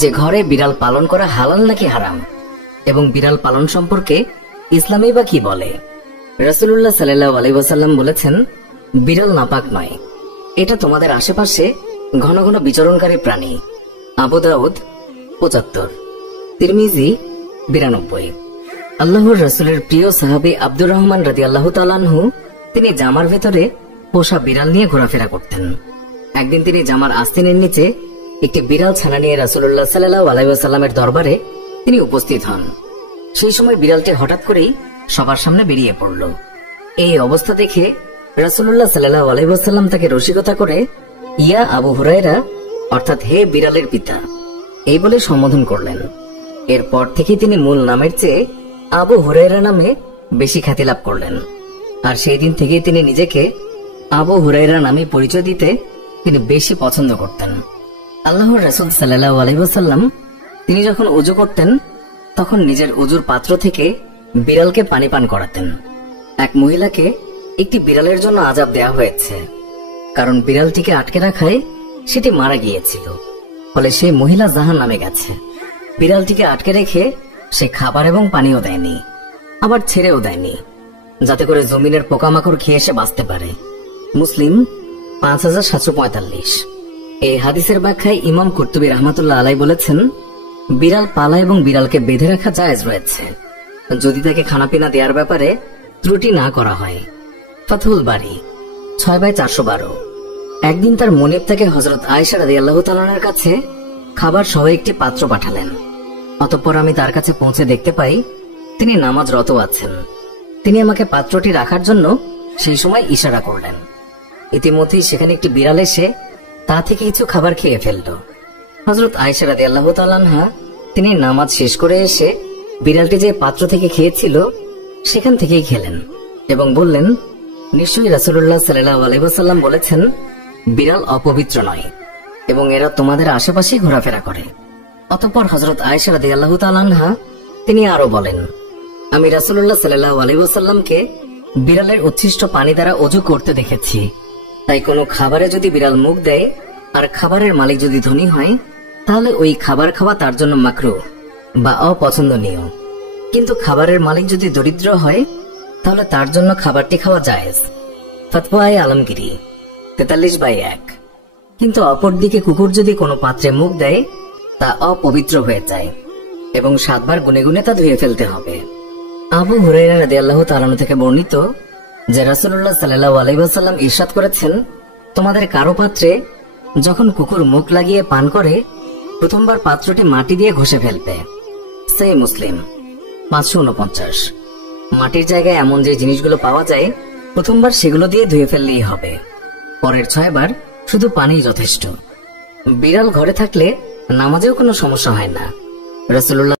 যে ঘরে বিড়াল পালন করা হালাল নাকি হারাম, এবং বিড়াল পালন সম্পর্কে ইসলামই বা কি বলে। রাসূলুল্লাহ সাল্লাল্লাহু আলাইহি ওয়াসাল্লাম বলেছেন, বিড়াল নাপাক নয়, এটা তোমাদের আশেপাশে ঘন ঘন বিচরণকারী প্রাণী। আবু দাউদ ৭৫, তিরমিজি ৯২। আল্লাহর রাসূলের প্রিয় সাহাবী আব্দুর রহমান রাদিয়াল্লাহু তাআলা আনহু তিনি জামার ভেতরে পোষা বিড়াল নিয়ে ঘোরাফেরা করতেন। একদিন তিনি জামার আস্তিনের নিচে একটি বিড়াল ছানা নিয়ে রাসূলুল্লাহ সাল্লাল্লাহু আলাইহি ওয়াসাল্লামের দরবারে তিনি উপস্থিত হন। সেই সময় বিড়ালটি হঠাৎ করেই সবার সামনে বেরিয়ে পড়ল। এই অবস্থা দেখে রাসূলুল্লাহ সাল্লাল্লাহু আলাইহি ওয়াসাল্লাম তাকে রসিকতা করে ইয়া আবু হুরায়রা, অর্থাৎ হে বিড়ালের পিতা, এই বলে সম্বোধন করলেন। এরপর থেকে তিনি মূল নামের চেয়ে আবু হুরায়রা নামে বেশি খ্যাতি লাভ করলেন। আর সেই দিন থেকেই তিনি নিজেকে আবু হুরায়রা নামে পরিচয় দিতে তিনি বেশি পছন্দ করতেন। আল্লাহর রাসূল সাল্লাল্লাহু আলাইহি ওয়াসাল্লাম তিনি যখন ওযু করতেন তখন নিজের ওযুর পাত্র থেকে বিড়ালকে পানি পান করাতেন। এক মহিলাকে একটি বিড়ালের জন্য আযাব দেয়া হয়েছে, কারণ বিড়ালটিকে আটকে রাখায় সেটি মারা গিয়েছিল। ফলে সেই মহিলা জাহান্নামে গেছে। বিড়ালটিকে আটকে রেখে সে খাবার এবং পানিও দেয়নি, আবার ছেড়েও দেয়নি, যাতে করে জমিনের পোকামাকড় খেয়ে সে বাঁচতে পারে। মুসলিম ৫৭৪৫। এই হাদিসের ব্যাখ্যায় ইমাম কুরতুবী রাহমাতুল্লাহ আলাইহি বলেছেন, বিড়াল পালা এবং বিড়ালকে বেঁধে রাখা জায়েজ রয়েছে, যদি তাকে খানাপিনা দেওয়ার ব্যাপারে ত্রুটি না করা হয়। ফাতহুল বারী ৬/৪১২। একদিন তার মুনিব তাকে হযরত আয়েশা রাদিয়াল্লাহু তাআলা আনহার কাছে খাবার সহ একটি পাত্র পাঠালেন। অতঃপর আমি তার কাছে পৌঁছে দেখতে পাই তিনি নামাজরত আছেন। তিনি আমাকে পাত্রটি রাখার জন্য সেই সময় ইশারা করলেন। ইতিমধ্যেই সেখানে একটি বিড়াল এসে তা থেকে কিছু খাবার খেয়ে ফেলল। হযরত আয়েশা রাদিয়াল্লাহু তাআলা আনহা তিনি নামাজ শেষ করে এসে বিড়ালটি যে পাত্র থেকে খেয়েছিল সেখান থেকেই খেলেন এবং বললেন, নিশ্চয়ই রাসূলুল্লাহ সাল্লাল্লাহু আলাইহি ওয়াসাল্লাম বলেছেন, বিড়াল অপবিত্র নয় এবং এরা তোমাদের আশেপাশে ঘোরাফেরা করে। অতঃপর হযরত আয়েশা রাদিয়াল্লাহু তাআলা আনহা তিনি আরো বলেন, আমি রাসূলুল্লাহ সাল্লাল্লাহু আলাইহি ওয়াসাল্লামকে বিড়ালের উচ্ছিষ্ট পানি দ্বারা ওযু করতে দেখেছি। তাই কোনো খাবারে যদি বিড়াল মুখ দেয় আর খাবারের মালিক যদি ধনী হয়, তাহলে ওই খাবার খাওয়া তার জন্য মাকরুহ বা অপছন্দনীয়। কিন্তু খাবারের মালিক যদি দরিদ্র হয় তাহলে তার জন্য খাবারটি খাওয়া জায়েজ। ফতওয়ায়ে আলমগীরি ৪৩/১। কিন্তু অপরদিকে কুকুর যদি কোনো পাত্রে মুখ দেয় তা অপবিত্র হয়ে যায় এবং ৭ বার গুনে গুনে তা ধুয়ে ফেলতে হবে। আবু হুরায়রা রাদিয়াল্লাহু তাআলা থেকে বর্ণিত যে রাসূলুল্লাহ সাল্লাল্লাহু আলাইহি ওয়াসাল্লাম ইরশাদ করেছেন, তোমাদের কারো পাত্রে যখন কুকুর মুখ লাগিয়ে পান করে প্রথমবার পাত্রটি মাটি দিয়ে ঘষে ফেলবে। সহিহ মুসলিম ৫৪৯। মাটির জায়গায় এমন যে জিনিসগুলো পাওয়া যায় প্রথমবার সেগুলো দিয়ে ধুয়ে ফেললেই হবে, পরের ৬ বার শুধু পানিই যথেষ্ট। বিড়াল ঘরে থাকলে নামাজেও কোনো সমস্যা হয় না। রাসূলুল্লাহ